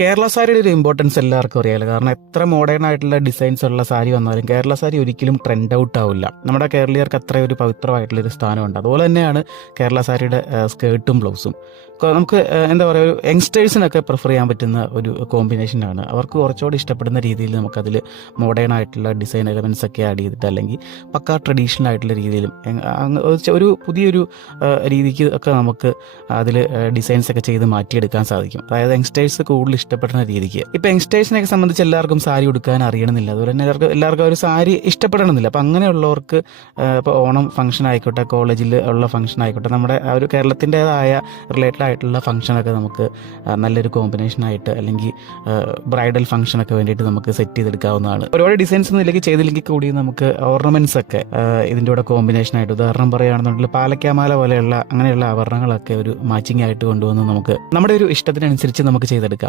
കേരള സാരിയുടെ ഒരു ഇമ്പോർട്ടൻസ് എല്ലാവർക്കും അറിയാലോ. കാരണം എത്ര മോഡേൺ ആയിട്ടുള്ള ഡിസൈൻസ് ഉള്ള സാരി വന്നാലും കേരള സാരി ഒരിക്കലും ട്രെൻഡ് ഔട്ട് ആവില്ല. നമ്മുടെ കേരളീയർക്ക് അത്ര ഒരു പവിത്രമായിട്ടുള്ളൊരു സ്ഥാനമുണ്ട്. അതുപോലെ തന്നെയാണ് കേരള സാരിയുടെ സ്കേർട്ടും ബ്ലൗസും. നമുക്ക് എന്താ പറയുക, ഒരു യങ്സ്റ്റേഴ്സിനൊക്കെ പ്രിഫർ ചെയ്യാൻ പറ്റുന്ന ഒരു കോമ്പിനേഷനാണ്. അവർക്ക് കുറച്ചുകൂടി ഇഷ്ടപ്പെടുന്ന രീതിയിൽ നമുക്കതിൽ മോഡേൺ ആയിട്ടുള്ള ഡിസൈൻ എലമെൻസ് ഒക്കെ ആഡ് ചെയ്തിട്ട്, അല്ലെങ്കിൽ പക്കാ ട്രഡീഷണൽ ആയിട്ടുള്ള രീതിയിലും ഒരു പുതിയൊരു രീതിക്ക് ഒക്കെ നമുക്ക് അതിൽ ഡിസൈൻസ് ഒക്കെ ചെയ്ത് മാറ്റിയെടുക്കാൻ സാധിക്കും. അതായത് യങ്സ്റ്റേഴ്സ് കൂടുതൽ ഇഷ്ടപ്പെടുന്ന രീതിക്ക്. ഇപ്പം യങ്സ്റ്റേഴ്സിനെയൊക്കെ സംബന്ധിച്ച് എല്ലാവർക്കും സാരി ഉടുക്കാൻ അറിയണമെന്നില്ല, അതുപോലെ തന്നെ എല്ലാവർക്കും ഒരു സാരി ഇഷ്ടപ്പെടണമെന്നില്ല. അപ്പം അങ്ങനെയുള്ളവർക്ക് ഇപ്പോൾ ഓണം ഫംഗ്ഷൻ ആയിക്കോട്ടെ, കോളേജിൽ ഉള്ള ഫംഗ്ഷൻ ആയിക്കോട്ടെ, നമ്മുടെ ആ ഒരു കേരളത്തിൻ്റെതായ റിലേറ്റഡ് ആയിട്ടുള്ള ഫംഗ്ഷനൊക്കെ നമുക്ക് നല്ലൊരു കോമ്പിനേഷനായിട്ട്, അല്ലെങ്കിൽ ബ്രൈഡൽ ഫംഗ്ഷനൊക്കെ വേണ്ടിയിട്ട് നമുക്ക് സെറ്റ് ചെയ്തെടുക്കാവുന്നതാണ്. ഒരുപാട് ഡിസൈൻസ് ഒന്നും ഇല്ലെങ്കിൽ ചെയ്തില്ലെങ്കിൽ കൂടി നമുക്ക് ഓർണമെന്റ്സ് ഒക്കെ ഇതിൻ്റെ കൂടെ കോമ്പിനേഷനായിട്ട്, ഉദാഹരണം പറയുകയാണെന്നുണ്ടെങ്കിൽ പാലക്കാമാല പോലെയുള്ള അങ്ങനെയുള്ള ആഭരണങ്ങളൊക്കെ ഒരു മാച്ചിങ് ആയിട്ട് കൊണ്ടുവന്ന് നമുക്ക് നമ്മുടെ ഒരു ഇഷ്ടത്തിനനുസരിച്ച് നമുക്ക് ചെയ്തെടുക്കാം.